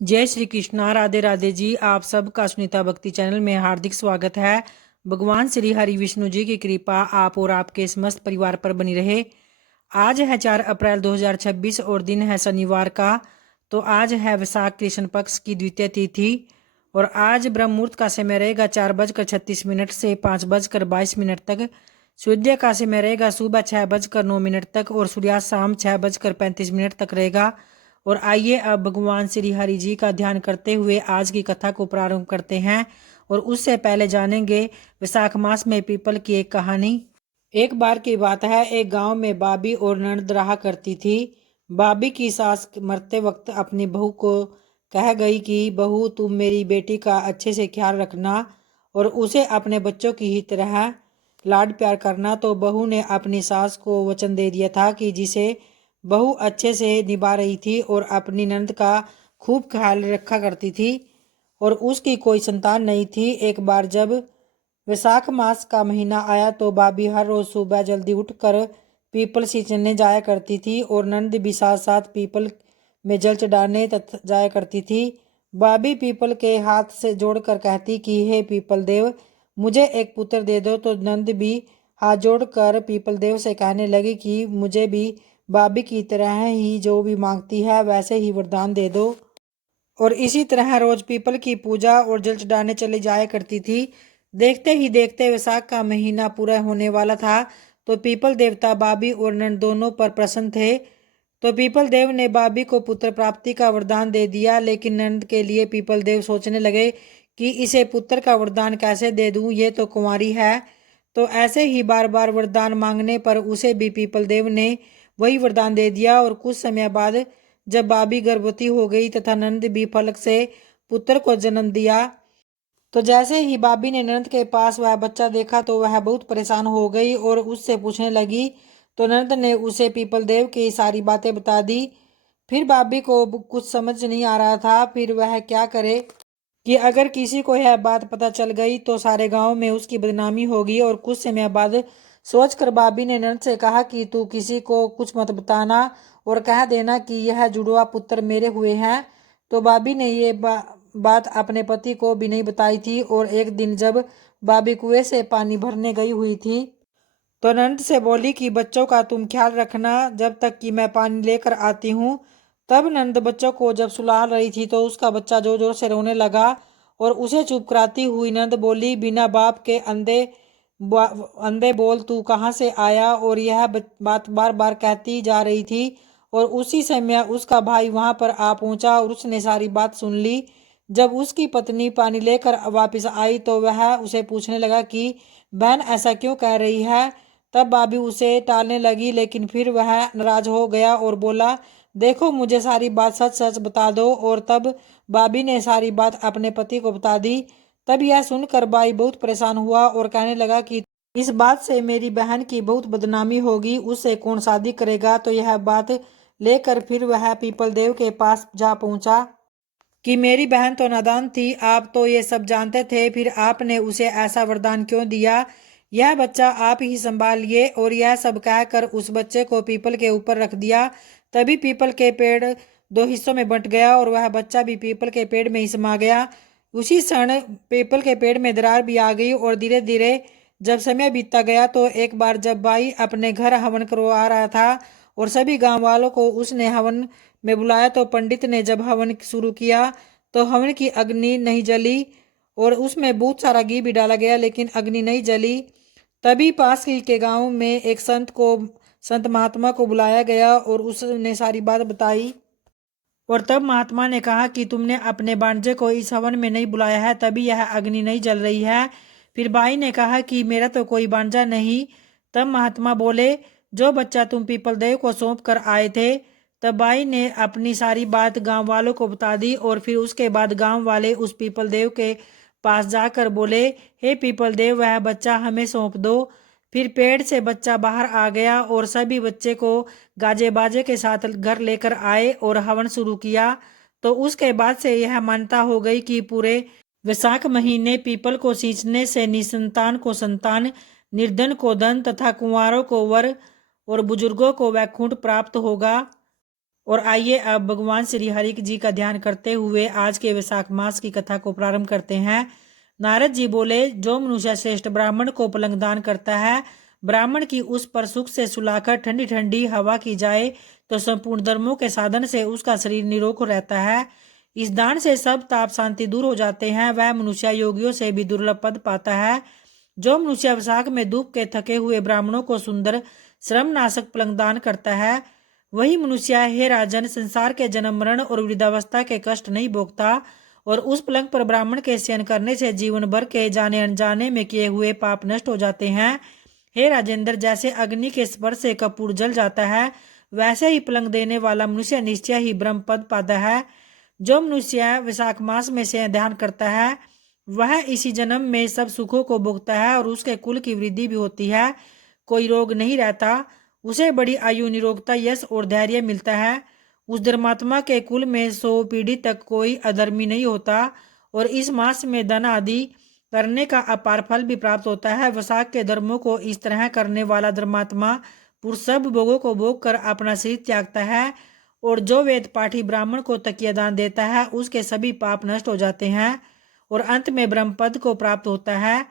जय श्री कृष्णा। राधे राधे जी। आप सबका सुनीता भक्ति चैनल में हार्दिक स्वागत है। भगवान श्री हरि विष्णु जी की कृपा आप और आपके समस्त परिवार पर बनी रहे। आज है 4 अप्रैल 2026 और दिन है शनिवार का। तो आज है वैशाख कृष्ण पक्ष की द्वितीय तिथि और आज ब्रह्म मुहूर्त का समय रहेगा 4:36 से 5:22 तक। सूर्य का समय रहेगा सुबह 6:09 तक और सूर्यास्त शाम 6:35 तक रहेगा। और आइए अब भगवान श्री हरि जी का ध्यान करते हुए आज की कथा को प्रारंभ करते हैं। और उससे पहले जानेंगे वैशाख मास में पीपल की एक कहानी। एक बार की बात है, एक गांव में बाबी और ननद रहा करती थी। बाबी की सास मरते वक्त अपनी बहू को कह गई कि बहू तुम मेरी बेटी का अच्छे से ख्याल रखना और उसे अपने बच्चों की ही तरह लाड प्यार करना। तो बहू ने अपनी सास को वचन दे दिया था कि जिसे बहू अच्छे से निभा रही थी और अपनी ननद का खूब ख्याल रखा करती थी और उसकी कोई संतान नहीं थी। एक बार जब वैशाख मास का महीना आया तो भाभी हर रोज सुबह जल्दी उठकर पीपल सींचने जाया करती थी और नंद भी साथ साथ पीपल में जल चढ़ाने जाया करती थी। भाभी पीपल के हाथ से जोड़कर कहती कि हे पीपल देव, मुझे एक पुत्र दे दो। तो नंद भी हाथ जोड़कर पीपल देव से कहने लगी कि मुझे भी भाभी की तरह ही जो भी मांगती है वैसे ही वरदान दे दो। और इसी तरह रोज पीपल की पूजा और जल चढ़ाने चली जाया करती थी। देखते ही देखते वैशाख का महीना पूरा होने वाला था। तो पीपल देवता बाबी और नंद दोनों पर प्रसन्न थे। तो पीपल देव ने बाबी को पुत्र प्राप्ति का वरदान दे दिया। लेकिन नंद के लिए पीपल देव सोचने लगे कि इसे पुत्र का वरदान कैसे दे दूं, ये तो कुंवारी है। तो ऐसे ही बार बार वरदान मांगने पर उसे भी पीपल देव ने वही वरदान दे दिया। और कुछ समय बाद जब बाबी गर्भवती हो गई तथा नंद भी फलक से पुत्र को जन्म दिया, तो जैसे ही बाबी ने नंद के पास वह बच्चा देखा तो वह बहुत परेशान हो गई और उससे पूछने लगी। तो नंद ने उसे पीपल देव की सारी बातें बता दी। फिर बाबी को कुछ समझ नहीं आ रहा था फिर वह क्या करे कि अगर किसी को यह बात पता चल गई तो सारे गांव में उसकी बदनामी होगी। और कुछ समय बाद सोचकर भाभी ने ननद से कहा कि तू किसी को कुछ मत बताना और कह देना कि यह जुड़वा पुत्र मेरे हुए हैं। तो भाभी ने ये बात अपने पति को भी नहीं बताई थी। और एक दिन जब भाभी कुएं से पानी भरने गई हुई थी तो नंद से बोली कि बच्चों का तुम ख्याल रखना जब तक कि मैं पानी लेकर आती हूँ। तब नंद बच्चों को जब सुला रही थी तो उसका बच्चा जोर जोर से रोने लगा और उसे चुप कराती हुई नंद बोली, बिना बाप के अंधे बोल, तू कहाँ से आया। और यह बात बार बार कहती जा रही थी। और उसी समय उसका भाई वहां पर आ पहुंचा और उसने सारी बात सुन ली। जब उसकी पत्नी पानी लेकर वापस आई तो वह उसे पूछने लगा कि बहन ऐसा क्यों कह रही है। तब भाभी उसे टालने लगी लेकिन फिर वह नाराज हो गया और बोला, देखो मुझे सारी बात सच सच बता दो। और तब भाभी ने सारी बात अपने पति को बता दी। तब यह सुनकर भाई बहुत परेशान हुआ और कहने लगा कि इस बात से मेरी बहन की बहुत बदनामी होगी, उससे कौन शादी करेगा। तो यह बात लेकर फिर वह पीपल देव के पास जा पहुंचा कि मेरी बहन तो नादान थी, आप तो ये सब जानते थे, फिर आपने उसे ऐसा वरदान क्यों दिया। यह बच्चा आप ही संभालिए। और यह सब कहकर उस बच्चे को पीपल के ऊपर रख दिया। तभी पीपल के पेड़ दो हिस्सों में बंट गया और वह बच्चा भी पीपल के पेड़ में ही समा गया। उसी क्षण पीपल के पेड़ में दरार भी आ गई। और धीरे धीरे जब समय बीतता गया तो एक बार जब भाई अपने घर हवन करवा रहा था और सभी गांव वालों को उसने हवन में बुलाया तो पंडित ने जब हवन शुरू किया तो हवन की अग्नि नहीं जली और उसमें बहुत सारा घी भी डाला गया लेकिन अग्नि नहीं जली। तभी पास ही के गांव में एक संत महात्मा को बुलाया गया और उसने सारी बात बताई। और तब महात्मा ने कहा कि तुमने अपने भांजे को इस हवन में नहीं बुलाया है, तभी यह अग्नि नहीं जल रही है। फिर भाई ने कहा कि मेरा तो कोई भांजा नहीं। तब महात्मा बोले, जो बच्चा तुम पीपल देव को सौंप कर आए थे। तब भाई ने अपनी सारी बात गांव वालों को बता दी और फिर उसके बाद गांव वाले उस पीपल देव के पास जाकर बोले, हे पीपल देव, वह बच्चा हमें सौंप दो। फिर पेड़ से बच्चा बाहर आ गया और सभी बच्चे को गाजे बाजे के साथ घर लेकर आए और हवन शुरू किया। तो उसके बाद से यह मान्यता हो गई कि पूरे वैशाख महीने पीपल को सींचने से निसंतान को संतान, निर्धन को धन तथा कुंवारों को वर और बुजुर्गों को वैकुंठ प्राप्त होगा। और आइए अब भगवान श्री हरि जी का ध्यान करते हुए आज के वैशाख मास की कथा को प्रारंभ करते हैं। नारद जी बोले, जो मनुष्य श्रेष्ठ ब्राह्मण को पलंग दान करता है, ब्राह्मण की उस पर सुख से सुलाकर ठंडी ठंडी हवा की जाए तो संपूर्ण धर्मों के साधन से उसका शरीर निरोग रहता है। इस दान से सब ताप शांति दूर हो जाते हैं। वह मनुष्य योगियों से भी दुर्लभ पद पाता है। जो मनुष्य वैशाख में धूप के थके हुए ब्राह्मणों को सुंदर श्रम नाशक पलंग दान करता है, वही मनुष्य, हे राजन, संसार के जन्म मरण और वृद्धावस्था के कष्ट नहीं भोगता और उस पलंग पर ब्राह्मण के शयन करने से जीवन भर के जाने अनजाने में किए हुए पाप नष्ट हो जाते हैं। हे राजेंद्र, जैसे अग्नि के स्पर्श से कपूर जल जाता है, वैसे ही पलंग देने वाला मनुष्य निश्चय ही ब्रह्म पद पाता है। जो मनुष्य वैशाख मास में से ध्यान करता है, वह इसी जन्म में सब सुखों को भोगता है और उसके कुल की वृद्धि भी होती है। कोई रोग नहीं रहता, उसे बड़ी आयु, निरोगता, यश और धैर्य मिलता है। उस धर्मात्मा के कुल में 100 पीढ़ी तक कोई अधर्मी नहीं होता और इस मास में दान आदि करने का अपार फल भी प्राप्त होता है। वैशाख के धर्मों को इस तरह करने वाला धर्मात्मा पुरुष सब भोगों को भोग कर अपना शरीर त्यागता है और जो वेद पाठी ब्राह्मण को तकिया दान देता है, उसके सभी पाप नष्ट हो जाते हैं और अंत में ब्रह्म पद को प्राप्त होता है।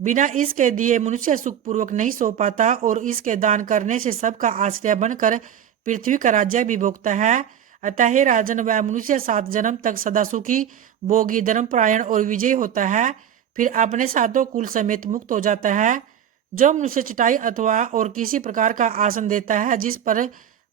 बिना इसके दिए मनुष्य सुखपूर्वक नहीं सो पाता और इसके दान करने से सबका आश्रय बनकर पृथ्वी का राज्य भी भोगता है। अतः हे राजन, वह मनुष्य 7 जन्म तक सदा सुखी, भोगी, धर्मपरायण और विजयी होता है, फिर अपने सातों कुल समेत मुक्त हो जाता है। जो मनुष्य चटाई अथवा और किसी प्रकार का आसन देता है जिस पर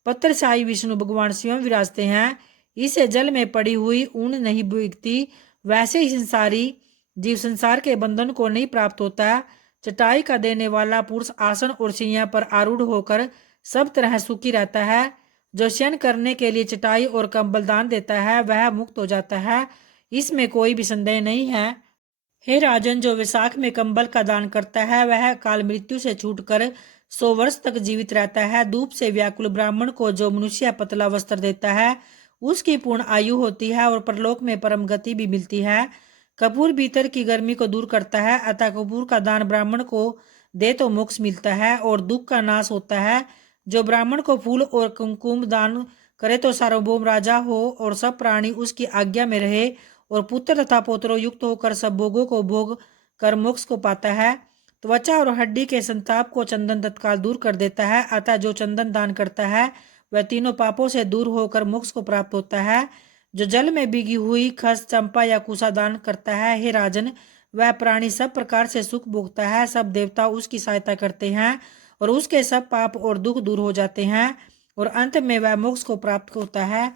पत्थरशाही विष्णु भगवान स्वयं विराजते हैं, इसे जल में पड़ी हुई ऊन नहीं भीगती, वैसे ही संसारी जीव संसार के बंधन को नहीं प्राप्त होता। चटाई का देने वाला पुरुष आसन और शैया पर आरूढ़ होकर सब तरह सुखी रहता है। जो शयन करने के लिए चटाई और कंबल दान देता है, वह मुक्त हो जाता है, इसमें कोई भी संदेह नहीं है। हे राजन, जो वैशाख में कंबल का दान करता है, वह काल मृत्यु से छूटकर 100 वर्ष तक जीवित रहता है। धूप से व्याकुल ब्राह्मण को जो मनुष्य पतला वस्त्र देता है, उसकी पूर्ण आयु होती है और परलोक में परम गति भी मिलती है। कपूर भीतर की गर्मी को दूर करता है, अतः कपूर का दान ब्राह्मण को दे तो मोक्ष मिलता है और दुख का नाश होता है। जो ब्राह्मण को फूल और कुमकुम दान करे तो सार्वभौम राजा हो और सब प्राणी उसकी आज्ञा में रहे और पुत्र तथा पौत्रों युक्त होकर सब भोगों को भोग कर मोक्ष को पाता है। त्वचा और हड्डी के संताप को चंदन तत्काल दूर कर देता है, अतः जो चंदन दान करता है वह तीनों पापों से दूर होकर मोक्ष को प्राप्त होता है। जो जल में भीगी हुई खस, चंपा या कुसा दान करता है, हे राजन, वह प्राणी सब प्रकार से सुख भोगता है। सब देवता उसकी सहायता करते हैं और उसके सब पाप और दुख दूर हो जाते हैं और अंत में वह मोक्ष को प्राप्त होता है।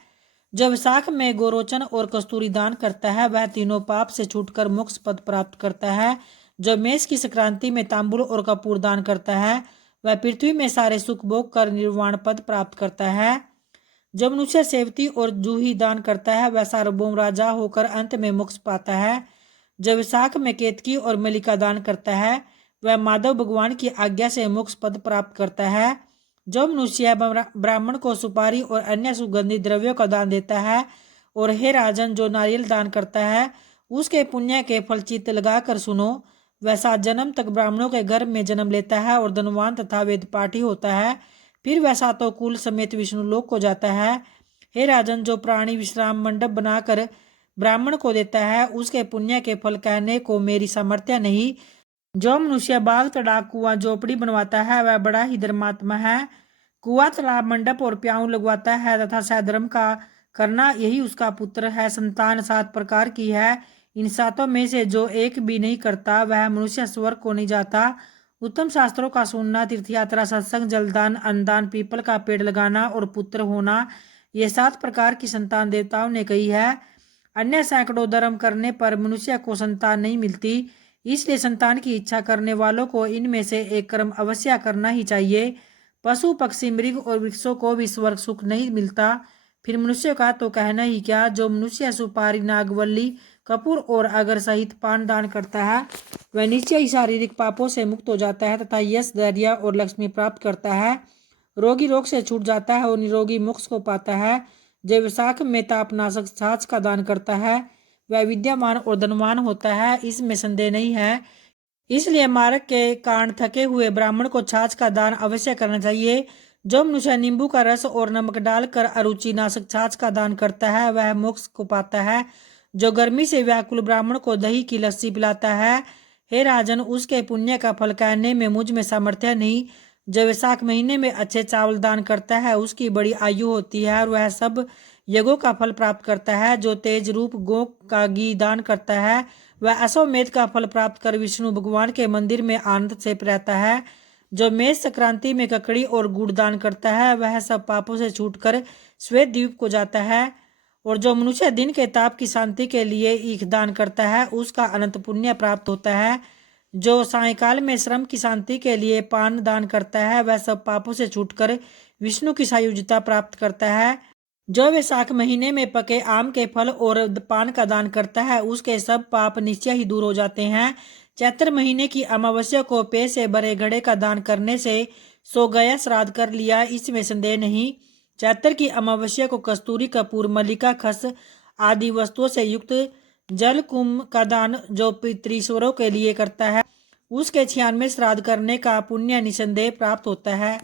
जो वैशाख में गोरोचन और कस्तूरी दान करता है, वह तीनों पाप से छूटकर मोक्ष पद प्राप्त करता है। जो मेष की संक्रांति में तांबुल और कपूर दान करता है, वह पृथ्वी में सारे सुख भोग कर निर्वाण पद प्राप्त करता है। जब मनुष्य सेवती और जूही दान करता है, वह सार्वभौम राजा होकर अंत में मोक्ष पाता है। जब वैशाख में केतकी और मलिका दान करता है, वह माधव भगवान की आज्ञा से मोक्ष पद प्राप्त करता है। जो मनुष्य ब्राह्मण को सुपारी और अन्य सुगंधित द्रव्यों का दान देता है, और हे राजन, जो नारियल दान करता है, उसके पुण्य के फल चित्त लगाकर सुनो। वह 7 जन्म तक ब्राह्मणों के घर में जन्म लेता है और धनवान तथा वेद पाठी होता है, फिर वह सातों कुल समेत विष्णु लोक को जाता है। हे राजन, जो प्राणी विश्राम मंडप बनाकर ब्राह्मण को देता है, उसके पुण्य के फल कहने को मेरी सामर्थ्य नहीं। जो मनुष्य बाग, तड़ाक, कुआं, झोपड़ी बनवाता है, वह बड़ा ही धर्मात्मा है। कुआं, तालाब, मंडप और प्याऊ लगवाता है तथा सधर्म का करना, यही उसका पुत्र है। संतान 7 प्रकार की है, इन 7 में से जो एक भी नहीं करता, वह मनुष्य स्वर्ग को नहीं जाता। उत्तम शास्त्रों का सुनना, तीर्थ यात्रा, सत्संग, जलदान, अन्नदान, पीपल का पेड़ लगाना और पुत्र होना, ये 7 प्रकार की संतान देवताओं ने कही है। अन्य सैकड़ों धर्म करने पर मनुष्य को संतान नहीं मिलती, इसलिए संतान की इच्छा करने वालों को इनमें से एक कर्म अवश्य करना ही चाहिए। पशु, पक्षी, मृग और वृक्षों को भी स्वर्ग सुख नहीं मिलता, फिर मनुष्य का तो कहना ही क्या। जो मनुष्य सुपारी, नागवल्ली, कपूर और अगर सहित पान दान करता है, वह निश्चय ही शारीरिक पापों से मुक्त हो जाता है तथा यश, धैर्य और लक्ष्मी प्राप्त करता है। रोगी रोग से छूट जाता है और निरोगी मोक्ष को पाता है। जो वैशाख में तापनाशक छाछ का दान करता है, वह विद्यामान और धनवान होता है, इसमें संदेह नहीं है। इसलिए मार्ग के कारण थके हुए ब्राह्मण को छाछ का दान अवश्य करना चाहिए। जो मनुष्य नींबू का रस और नमक डालकर अरुचि नाशक छाछ का दान करता है वह मोक्ष को पाता है। जो गर्मी से व्याकुल ब्राह्मण को दही की लस्सी पिलाता है, हे राजन, उसके पुण्य का फल कहने में मुझ में सामर्थ्य नहीं। जो वैशाख महीने में अच्छे चावल दान करता है उसकी बड़ी आयु होती है और वह सब यज्ञों का फल प्राप्त करता है। जो तेज रूप गौ का घी दान करता है वह अश्वमेध का फल प्राप्त कर विष्णु भगवान के मंदिर में आनंद से रहता है। जो मेष संक्रांति में ककड़ी और गुड़ दान करता है वह सब पापों से छूटकर श्वेत द्वीप को जाता है। और जो मनुष्य दिन के ताप की शांति के लिए ईख दान करता है उसका अनंत पुण्य प्राप्त होता है। जो सायंकाल में श्रम की शांति के लिए पान दान करता है वह सब पापों से छूटकर विष्णु की सायुज्यता प्राप्त करता है। जो वैशाख महीने में पके आम के फल और पान का दान करता है उसके सब पाप निश्चय ही दूर हो जाते हैं। चैत्र महीने की अमावस्या को पे से भरे घड़े का दान करने से सो गया श्राद्ध कर लिया, इसमें संदेह नहीं। चैत्र की अमावस्या को कस्तूरी, कपूर, मल्लिका, खस आदि वस्तुओं से युक्त जल कुंभ का दान जो पितृश्वरों के लिए करता है उसके 96 श्राद्ध करने का पुण्य निसंदेह प्राप्त होता है।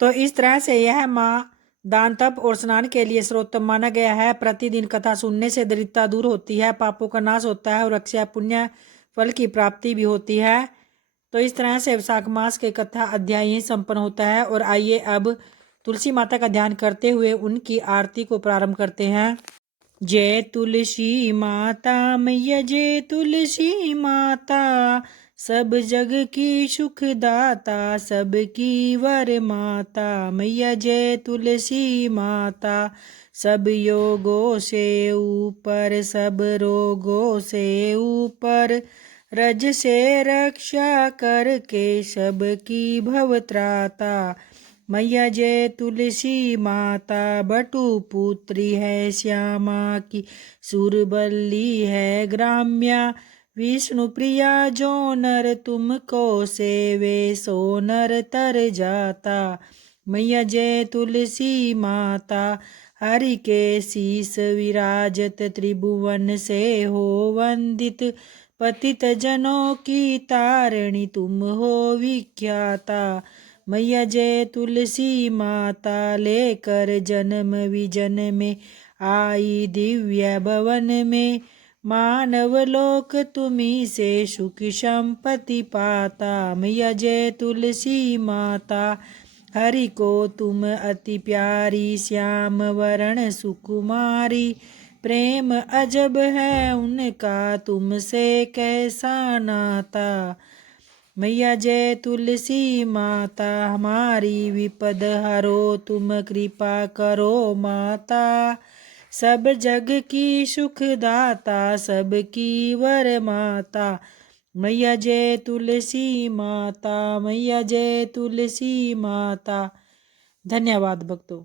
तो इस तरह से यह माँ दान, तप और स्नान के लिए सर्वोत्तम माना गया है। प्रतिदिन कथा सुनने से दरिद्रता दूर होती है, पापों का नाश होता है और अक्षय पुण्य फल की प्राप्ति भी होती है। तो इस तरह से वैशाख मास के कथा अध्याय यही संपन्न होता है। और आइए अब तुलसी माता का ध्यान करते हुए उनकी आरती को प्रारंभ करते हैं। जय तुलसी माता मैया, जय तुलसी माता, सब जग की सुखदाता, सबकी वर माता मैया। जय तुलसी माता, सब योगों से ऊपर, सब रोगों से ऊपर, रज से रक्षा करके सबकी भवत्राता मैया। जय तुलसी माता, बटु पुत्री है श्यामा की, सुरबल्ली है ग्राम्या, विष्णु प्रिया जो नर तुमको सेवे सो नर तर जाता मैया। जय तुलसी माता, हरि के शीस विराजत, त्रिभुवन से हो वंदित, पतित जनों की तारिणी तुम हो विख्याता मैया। जय तुलसी माता, लेकर जन्म विजन में आई दिव्य भवन में, मानव लोक तुम्ही से सुख संपत्ति पाता मैया। जय तुलसी माता, हरि को तुम अति प्यारी, श्याम वरण सुकुमारी, प्रेम अजब है उनका तुमसे कैसा नाता मैया। जय तुलसी माता, हमारी विपद हरो तुम कृपा करो माता, सब जग की सुखदाता, सबकी वर माता मैया। जय तुलसी माता, मैया जय तुलसी माता। धन्यवाद भक्तों।